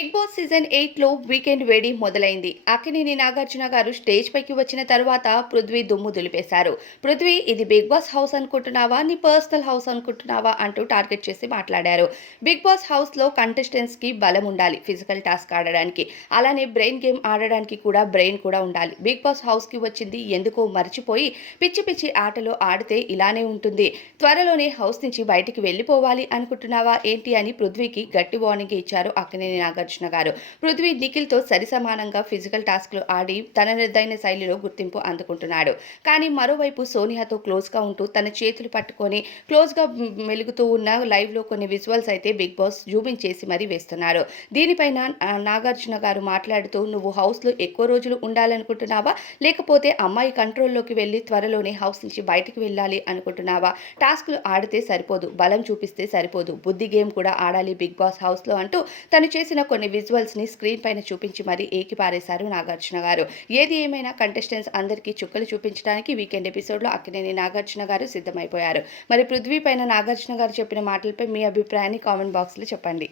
Big boss season ఎయిట్లో weekend వేడి మొదలైంది. అక్కినేని నాగార్జున గారు స్టేజ్ పైకి వచ్చిన తర్వాత పృథ్వీ దుమ్ము దులిపేశారు. పృథ్వీ ఇది బిగ్ బాస్ హౌస్ అనుకుంటున్నావా? నీ పర్సనల్ హౌస్ అనుకుంటున్నావా? అంటూ టార్గెట్ చేసి మాట్లాడారు. బిగ్ బాస్ హౌస్లో కంటెస్టెంట్స్కి బలం ఉండాలి ఫిజికల్ టాస్క్ ఆడడానికి. అలానే బ్రెయిన్ గేమ్ ఆడడానికి కూడా బ్రెయిన్ కూడా ఉండాలి. బిగ్ బాస్ హౌస్కి వచ్చింది ఎందుకో మర్చిపోయి పిచ్చి పిచ్చి ఆటలు ఆడితే ఇలానే ఉంటుంది. త్వరలోనే హౌస్ నుంచి బయటికి వెళ్ళిపోవాలి అనుకుంటున్నావా? ఏంటి అని పృథ్వీకి గట్టి వార్నింగ్ ఇచ్చారు అక్కినేని నాగార్జున గారు. పృథ్వీ నిఖిల్తో సరిసమానంగా ఫిజికల్ టాస్క్లు ఆడి తనదైన శైలిలో గుర్తింపు అందుకుంటున్నాడు. కానీ మరోవైపు సోనియాతో క్లోజ్గా ఉంటూ తన చేతులు పట్టుకొని క్లోజ్గా మెలుగుతూ ఉన్న లైవ్లో కొన్ని విజువల్స్ అయితే బిగ్ బాస్ జూమింగ్ చేసి మరీ వేస్తున్నారు. దీనిపైన నాగార్జున గారు మాట్లాడుతూ నువ్వు హౌస్లో ఎక్కువ రోజులు ఉండాలనుకుంటున్నావా? లేకపోతే అమ్మాయి కంట్రోల్లోకి వెళ్ళి త్వరలోనే హౌస్ నుంచి బయటికి వెళ్ళాలి అనుకుంటున్నావా? టాస్క్లు ఆడితే సరిపోదు బలం చూపిస్తే సరిపోదు బుద్ధి గేమ్ కూడా ఆడాలి బిగ్ బాస్ హౌస్లో అంటూ తను చేసిన కొన్ని కొన్ని విజువల్స్ని స్క్రీన్ పైన చూపించి మరీ ఏకిపారేశారు నాగార్జున గారు. ఏది ఏమైనా కంటెస్టెంట్స్ అందరికీ చుక్కలు చూపించడానికి వీకెండ్ ఎపిసోడ్లో అక్కినేని నాగార్జున గారు సిద్ధమైపోయారు. మరి పృథ్వీ పైన నాగార్జున గారు చెప్పిన మాటలపై మీ అభిప్రాయాన్ని కామెంట్ బాక్స్లో చెప్పండి.